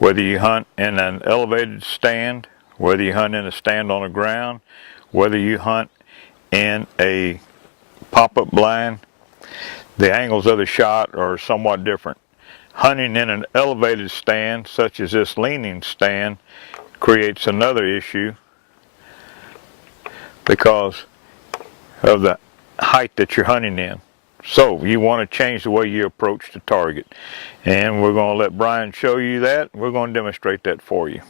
Whether you hunt in an elevated stand, whether you hunt in a stand on the ground, whether you hunt in a pop-up blind, the angles of the shot are somewhat different. Hunting in an elevated stand, such as this Leining stand, creates another issue because of the height that you're hunting in. So you want to change the way you approach the target. And we're going to let Brian show you that. We're going to demonstrate that for you.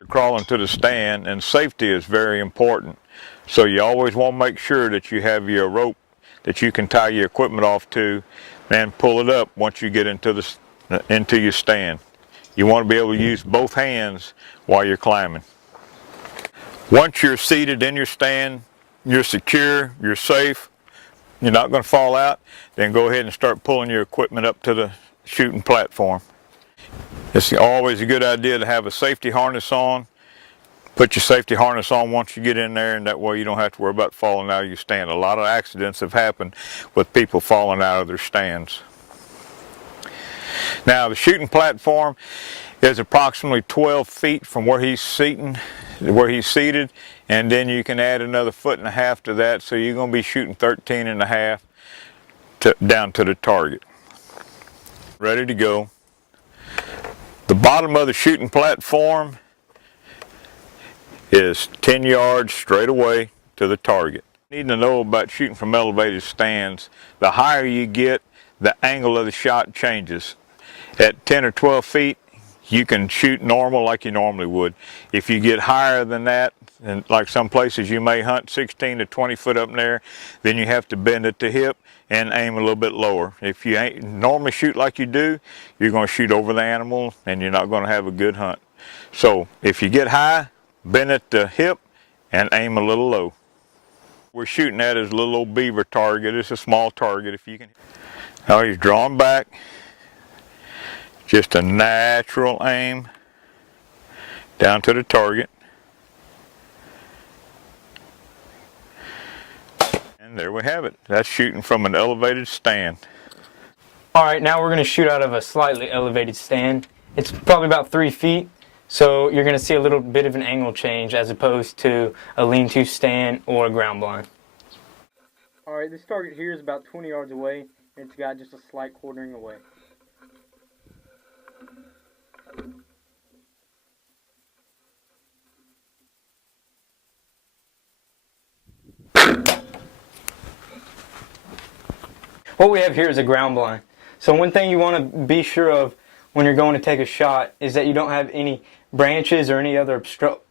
You're crawling to the stand, and safety is very important. So you always want to make sure that you have your rope that you can tie your equipment off to and pull it up once you get into your stand. You want to be able to use both hands while you're climbing. Once you're seated in your stand, you're secure, you're safe, you're not going to fall out, then go ahead and start pulling your equipment up to the shooting platform. It's always a good idea to have a safety harness on. Put your safety harness on once you get in there, and that way you don't have to worry about falling out of your stand. A lot of accidents have happened with people falling out of their stands. Now, the shooting platform is approximately 12 feet from where he's seated, and then you can add another 1.5 feet to that, so you're going to be shooting 13.5 down to the target. Ready to go. The bottom of the shooting platform is 10 yards straight away to the target. You need to know about shooting from elevated stands. The higher you get, the angle of the shot changes. At 10 or 12 feet, you can shoot normal like you normally would. If you get higher than that, and like some places you may hunt 16 to 20 foot up in there, then you have to bend at the hip and aim a little bit lower. If you normally shoot like you do, you're going to shoot over the animal and you're not going to have a good hunt. So if you get high, bend at the hip and aim a little low. We're shooting at is a little old beaver target. It's a small target if you can. Now he's drawn back. Just a natural aim down to the target. And there we have it. That's shooting from an elevated stand. Alright, now we're going to shoot out of a slightly elevated stand. It's probably about 3 feet. So you're going to see a little bit of an angle change as opposed to a lean-to stand or a ground blind. Alright, this target here is about 20 yards away, and it's got just a slight quartering away. What we have here is a ground blind. So one thing you want to be sure of when you're going to take a shot is that you don't have any branches or any other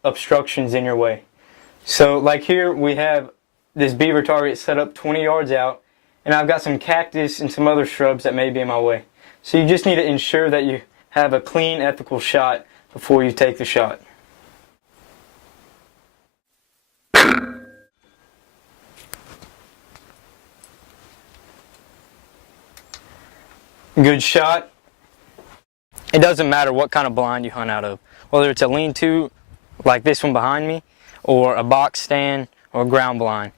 obstructions in your way. So like here we have this beaver target set up 20 yards out, and I've got some cactus and some other shrubs that may be in my way. So you just need to ensure that you have a clean, ethical shot before you take the shot. Good shot. It doesn't matter what kind of blind you hunt out of, whether it's a lean-to like this one behind me, or a box stand, or a ground blind.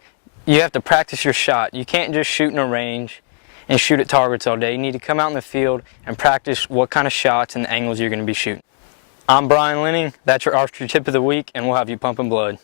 You have to practice your shot. You can't just shoot in a range and shoot at targets all day. You need to come out in the field and practice what kind of shots and the angles you're going to be shooting. I'm Brian Leining. That's your archery tip of the week, and we'll have you pumping blood.